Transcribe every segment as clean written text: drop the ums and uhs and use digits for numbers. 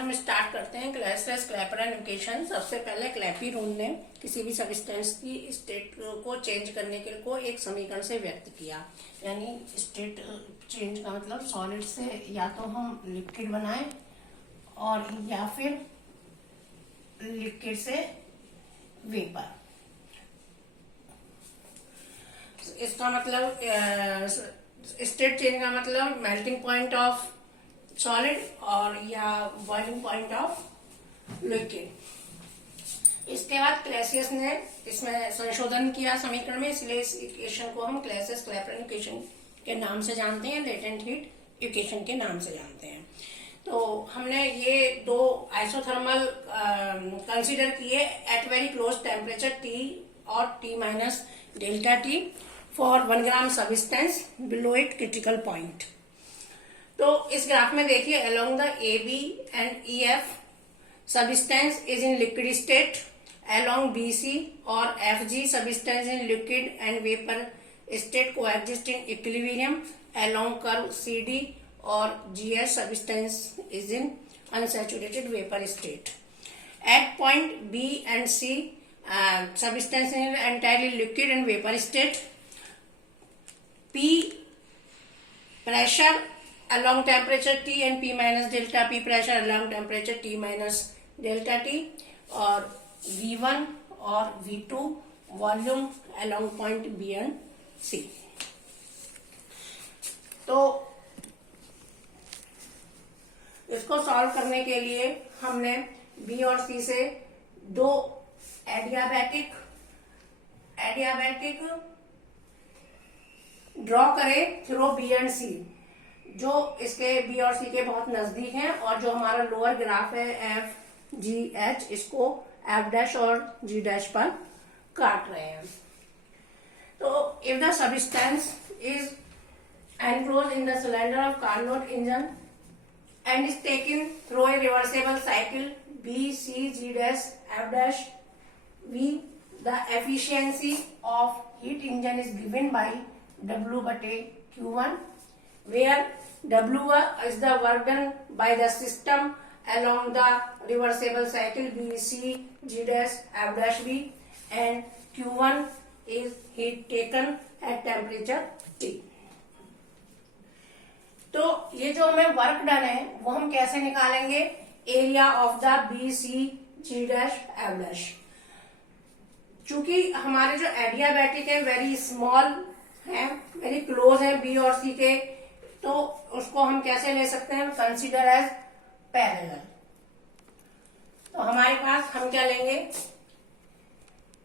हम स्टार्ट करते हैं क्लैसलेस क्लैपेरॉन इक्वेशन। सबसे पहले क्लैपेरॉन ने किसी भी सब्सटेंस की स्टेट को चेंज करने के को एक समीकरण से व्यक्त किया। यानी स्टेट चेंज का मतलब सॉलिड से या तो हम लिक्विड बनाएं और या फिर लिक्विड से वेपर। इसका मतलब स्टेट चेंज का मतलब मेल्टिंग पॉइंट ऑफ सॉलिड और या बॉइलिंग पॉइंट ऑफ लिक्विड। इसके बाद क्लैसियस ने इसमें संशोधन किया समीकरण में, इसलिए इस इक्वेशन को हम क्लैसियस क्लैपेरॉन इक्वेशन के नाम से जानते हैं, लेटेंट हीट इक्वेशन के नाम से जानते हैं। तो हमने ये दो आइसोथर्मल कंसीडर किए at very close temperature T और T minus delta T for 1 gram substance below it critical point. तो इस ग्राफ में देखिए along the AB and EF substance is in liquid state, along BC और FG substance in liquid and vapour state coexist in equilibrium, along curve CD और GH substance is in unsaturated vapour state. At point B and C substance in entirely liquid and vapour state. P pressure along temperature T and P minus delta P pressure along temperature T minus delta T और V1 और V2 volume along point B and C। तो इसको solve करने के लिए हमने B और C से दो एडियाबैटिक ड्रॉ करें थ्रू B एंड C, जो इसके B और C के बहुत नजदीक हैं, और जो हमारा लोअर ग्राफ है FGH, इसको F' और G' पर काट रहे हैं। तो if the substance is enclose in the cylinder of Carnot engine and is taken through a reversible cycle B, C, G', F' V, the efficiency of heat engine is given by W/Q1, where W is the work done by the system along the reversible cycle B, C, G', F', V, and Q1 is heat taken at temperature T। तो ये जो हमें work done है वो हम कैसे निकालेंगे? Area of the B, C, G', F'। चूंकि हमारे जो एडियाबैटिक है वेरी स्मॉल है, वेरी क्लोज है B और C के, तो उसको हम कैसे ले सकते हैं? Consider as parallel. तो हमारे पास हम क्या लेंगे?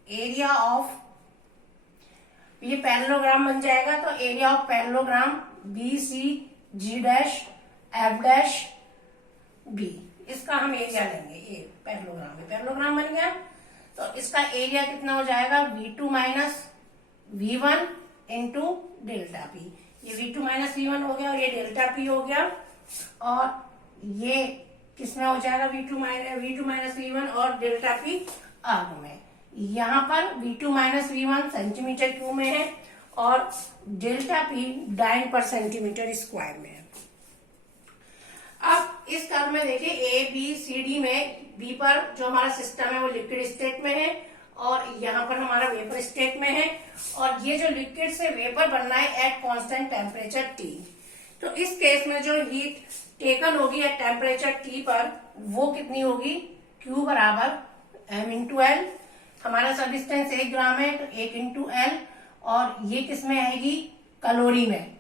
एरिया ऑफ, ये पैरेललोग्राम बन जाएगा, तो area of parallelogram B, C, G', F' B, इसका हम एरिया लेंगे। ये पैरेललोग्राम है, पैरेललोग्राम बन गया। तो इसका एरिया कितना हो जाएगा? V2 minus V1 into delta P। ये V2 माइनस V1 हो गया और ये डेल्टा P हो गया, और ये किसमें हो जाएगा? V2 माइनस V1 और डेल्टा P आर्ग में। यहाँ पर V2 minus V1 centimetre cube में है और डेल्टा P डाइन पर सेंटीमीटर स्क्वायर में है। अब इस कर्व में देखिए A, B, C, D में B पर जो हमारा सिस्टम है वो लिक्विड स्टेट में है और यहाँ पर हमारा वेपर स्टेट में है, और ये जो लिक्विड से वेपर बनना है एट कांस्टेंट टेम्परेचर T। तो इस केस में जो हीट टेकन होगी एट टेम्परेचर T पर वो कितनी होगी? Q बराबर M इंटू L। हमारा सब्सटेंस 1 ग्राम है तो 1 इंटू L, और ये किसमें आएगी? कैलोरी में।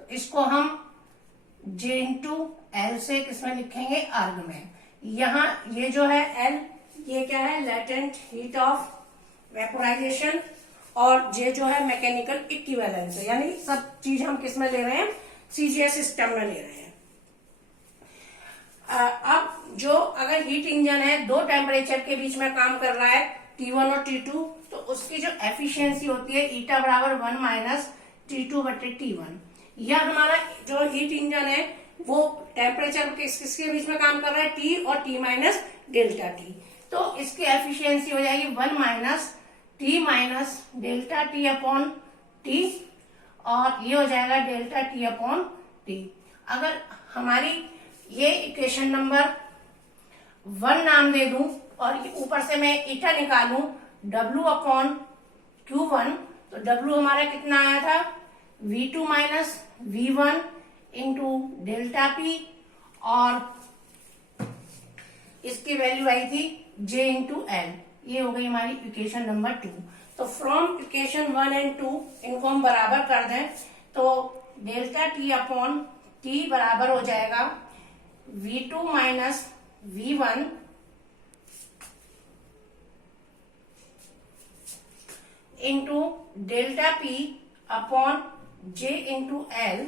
तो इसको हम J इंटू L से किसमें लिखेंगे? अर्ग में। यहाँ ये जो है L, ये क्या है? लेटेंट हीट ऑफ वेपोराइजेशन, और J जो है मैकेनिकल इक्विवेलेंस है। यानी सब चीज हम किस में ले रहे हैं? CGS सिस्टम में ले रहे हैं। अब जो अगर हीट इंजन है दो टेम्परेचर के बीच में काम कर रहा है T1 और T2, तो उसकी जो एफिशिएंसी होती है ईटा बराबर 1 माइनस T2/T1। यह हमारा जो हीट इंजन है वो टेम्परेचर किसके बीच में काम कर रहा है? T और T माइनस डेल्टा T। तो इसकी एफिशिएंसी हो जाएगी 1 minus T minus delta T upon T, और ये हो जाएगा डेल्टा T अपॉन T। अगर हमारी ये इक्वेशन नंबर 1 नाम दे दूं और ऊपर से मैं ईटा निकालूं W/Q1, तो W हमारा कितना आया था V2 minus V1 into delta P, और इसकी वैल्यू आई थी J इंटू एल। ये हो गई हमारी इक्वेशन नंबर 2। तो फ्रॉम इक्वेशन 1 एंड 2 इनको हम बराबर कर दें तो डेल्टा T अपॉन T बराबर हो जाएगा V2 minus V1 into delta P upon J into L,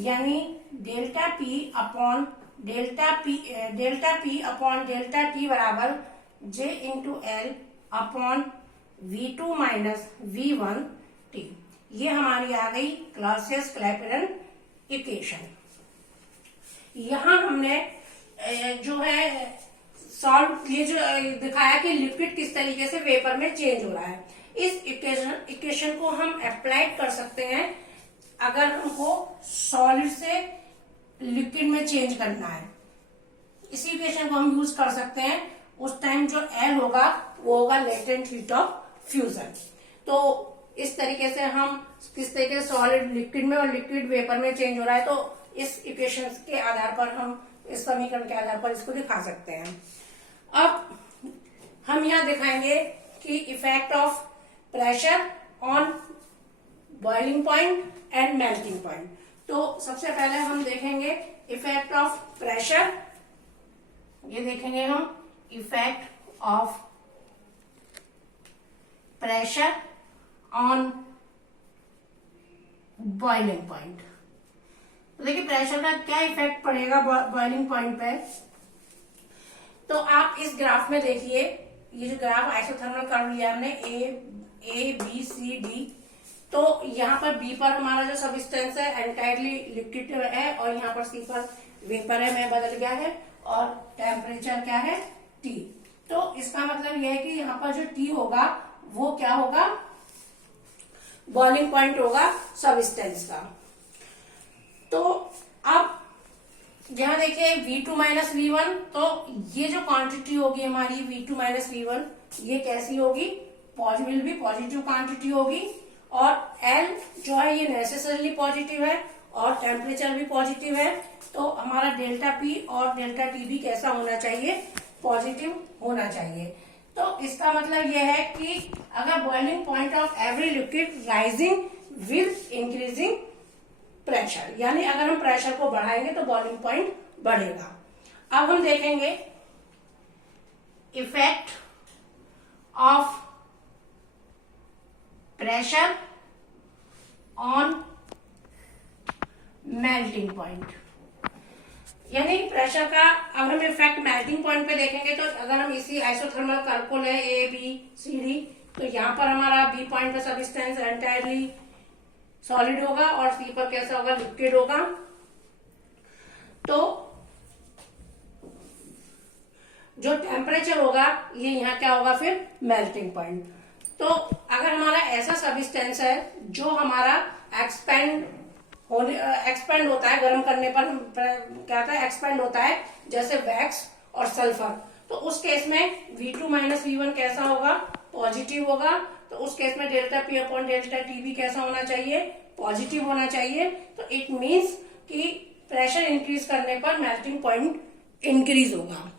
यानी delta P upon delta P upon delta T बराबर J into L upon V2 minus V1 T। ये हमारी आ गई क्लॉसियस-क्लैपेरॉन इक्वेशन। यहां हमने जो है सॉल्व ये जो दिखाया कि लिक्विड किस तरीके से वेपर में चेंज हो रहा है। इस इक्वेशन को हम अप्लाई कर सकते हैं अगर हमको सॉलिड से लिक्विड में चेंज करना है। इसी इक्वेशन को हम यूज कर सकते हैं। उस टाइम जो L होगा वो होगा लेटेंट हीट ऑफ फ्यूजन। तो इस तरीके से हम किस तरीके से सॉलिड लिक्विड में और लिक्विड वेपर में चेंज हो रहा है, तो इस इक्वेशन के आधार पर हम इस समीकरण के आधार पर इसको दिखा सकते हैं। अब हम यहाँ दिखाएंगे कि effect of pressure on boiling point and melting point. तो सबसे पहले हम देखेंगे इफेक्ट ऑफ प्रेशर। ये देखेंगे हम effect of pressure on boiling point. तो देखिए प्रेशर का क्या इफेक्ट पड़ेगा बॉइलिंग पॉइंट पे। तो आप इस ग्राफ में देखिए, ये जो ग्राफ आइसोथर्मल कर्व लिया हमने ए बी सी डी, तो यहाँ पर बी पर हमारा जो सबस्टेंस है एंटायरली लिक्विड है और यहाँ पर सी पर वेपर है, में बदल गया है, और टेम्परेचर क्या है T। तो इसका मतलब यह है कि यहाँ पर जो T होगा वो क्या होगा, बॉइलिंग पॉइंट होगा सबस्टेंस का। तो अब यहाँ देखिए V2 माइनस V1, तो ये जो क्वांटिटी होगी हमारी V2 माइनस V1, ये कैसी होगी, विल भी पॉजिटिव क्वांटिटी होगी, और L जो है ये नेसेसरली पॉजिटिव है और टेम्परेचर भी पॉजिटिव है। तो हमारा डेल्टा P और डेल्टा T भी कैसा होना चाहिए, पॉजिटिव होना चाहिए। तो इसका मतलब यह है कि अगर boiling point of every liquid rising with increasing pressure, यानी अगर हम प्रेशर को बढ़ाएंगे तो बॉइलिंग पॉइंट बढ़ेगा। अब हम देखेंगे effect of pressure on melting point, यानी प्रेशर का अब हम इफेक्ट मेल्टिंग पॉइंट पे देखेंगे। तो अगर हम इसी आइसोथर्मल कर्व को लें ए बी सी डी, तो यहाँ पर हमारा बी पॉइंट पे सबस्टेंस एंटायरली सॉलिड होगा और सी पर कैसा होगा, लिक्विड होगा। तो जो टेम्परेचर होगा ये यहाँ क्या होगा फिर, मेल्टिंग पॉइंट। तो अगर हमारा ऐसा सबस्टेंस है जो हमारा एक्सपेंड होता है गर्म करने पर, क्या होता है, एक्सपेंड होता है, जैसे वैक्स और सल्फर, तो उस केस में V2 माइनस V1 कैसा होगा, पॉजिटिव होगा। तो उस केस में delta P upon delta T भी कैसा होना चाहिए, पॉजिटिव होना चाहिए। तो इट मीन्स कि प्रेशर इंक्रीज करने पर मेल्टिंग पॉइंट इंक्रीज होगा।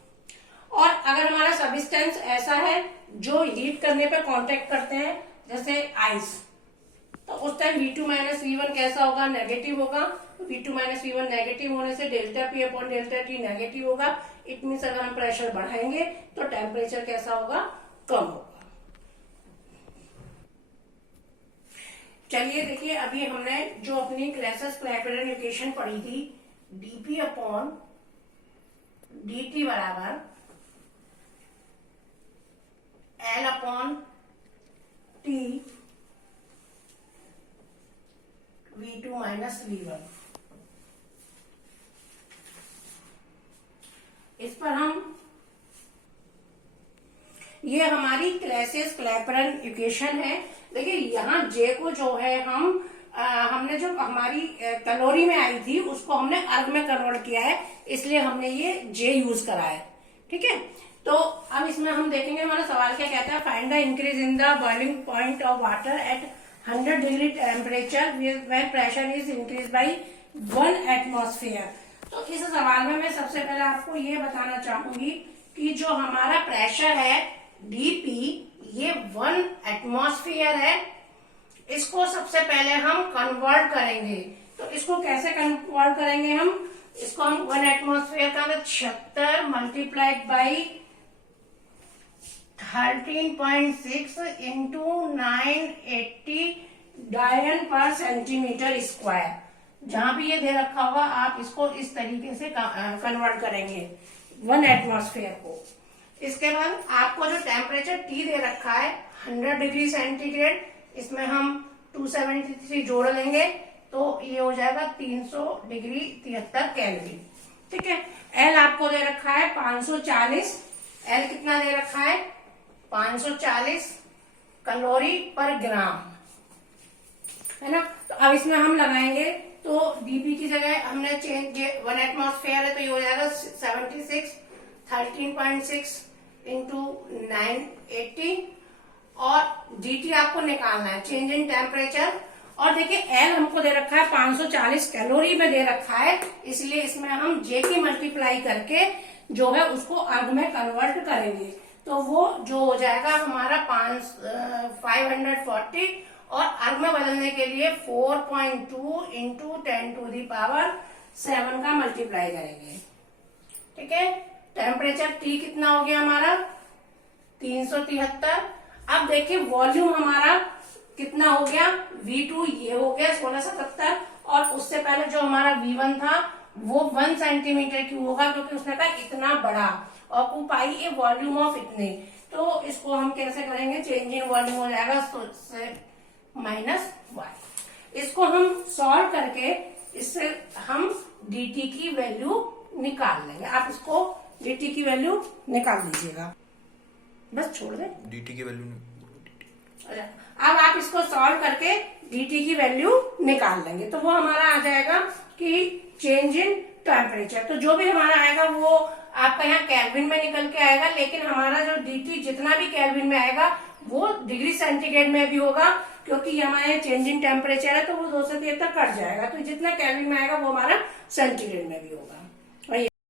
और अगर हमारा सबस्टेंस ऐसा है जो हीट करने पर कांटेक्ट करते हैं, जैसे आइस, तो उस टाइम V2 माइनस V1 कैसा होगा, नेगेटिव होगा। V2 माइनस V1 नेगेटिव होने से delta P upon delta T negative होगा। इट मीन्स अगर हम प्रेशर बढ़ाएंगे तो टेम्परेचर कैसा होगा, कम होगा। चलिए देखिए, अभी हमने जो अपनी क्लॉसियस-क्लैपेरॉन इक्वेशन पढ़ी थी, dP अपॉन dt बराबर L upon T V2 minus V1। इस पर हम, ये हमारी क्लॉसियस-क्लैपेरॉन इक्वेशन है। देखिए यहाँ J को जो है हमने जो हमारी कैलोरी में आई थी उसको हमने अर्ग में कन्वर्ट किया है, इसलिए हमने ये J यूज करा है। ठीक है। तो अब इसमें हम देखेंगे हमारा सवाल क्या कहता है, find the increase in the boiling point of water at 100 degree temperature where pressure is increase by 1 atmosphere. तो इस सवाल में मैं सबसे पहले आपको ये बताना चाहूंगी कि जो हमारा प्रेशर है डीपी, ये 1 एटमॉस्फेयर है। इसको सबसे पहले हम कन्वर्ट करेंगे। तो इसको कैसे कन्वर्ट करेंगे हम, इसको हम 1 एटमॉस्फेयर का 76 मल्टीप्लाइड बाई 13.6 इंटू 980 डायन पर सेंटीमीटर स्क्वायर, जहां भी ये दे रखा होगा आप इसको इस तरीके से कन्वर्ट करेंगे 1 एटमॉस्फेयर को। इसके बाद आपको जो टेम्परेचर टी दे रखा है 100 डिग्री सेंटीग्रेड, इसमें हम 273 जोड़ लेंगे तो ये हो जाएगा 300 डिग्री 73 कैलोरी। ठीक है। एल आपको दे रखा है 540, एल कितना दे रखा है 540 कैलोरी पर ग्राम, है ना। तो अब इसमें हम लगाएंगे तो डीपी की जगह हमने चेंज 1 एटमॉस्फेयर है तो ये हो जाएगा 76 13.6 इंटू 980 और डीटी आपको निकालना है चेंज इन टेम्परेचर। और देखिए एल हमको दे रखा है 540 कैलोरी में दे रखा है, इसलिए इसमें हम जे की मल्टीप्लाई करके जो है उसको अर्ग में कन्वर्ट करेंगे तो वो जो हो जाएगा हमारा 540 और अर्ग में बदलने के लिए 4.2 इंटू 10⁻⁷ का मल्टीप्लाई करेंगे। ठीक है। टेम्परेचर टी कितना हो गया हमारा 373। अब देखिए वॉल्यूम हमारा कितना हो गया V2, ये हो गया 1677 और उससे पहले जो हमारा V1 था वो 1 सेंटीमीटर क्यूब होगा क्योंकि उसने कहा इतना बड़ा, ऑक्यूपाई ए वॉल्यूम ऑफ इतने। तो इसको हम कैसे करेंगे, चेंज इन वॉल्यूम हो जाएगा -y। इसको हम सॉल्व करके इससे हम dt की वैल्यू निकाल लेंगे। आप इसको dt की वैल्यू निकाल लीजिएगा, बस छोड़ दे dt की वैल्यू। अब आप इसको सॉल्व करके dt की वैल्यू निकाल लेंगे तो वो हमारा आ जाएगा कि चेंज इन टेम्परेचर। तो जो भी हमारा आएगा वो आपका यहाँ केल्विन में निकल के आएगा, लेकिन हमारा जो dt जितना भी केल्विन में आएगा वो डिग्री सेंटीग्रेड में भी होगा क्योंकि हमारे चेंज इन टेम्परेचर है तो वो 2 से 3 तक कट जाएगा। तो जितना केल्विन में आएगा वो हमारा सेंटीग्रेड में भी होगा।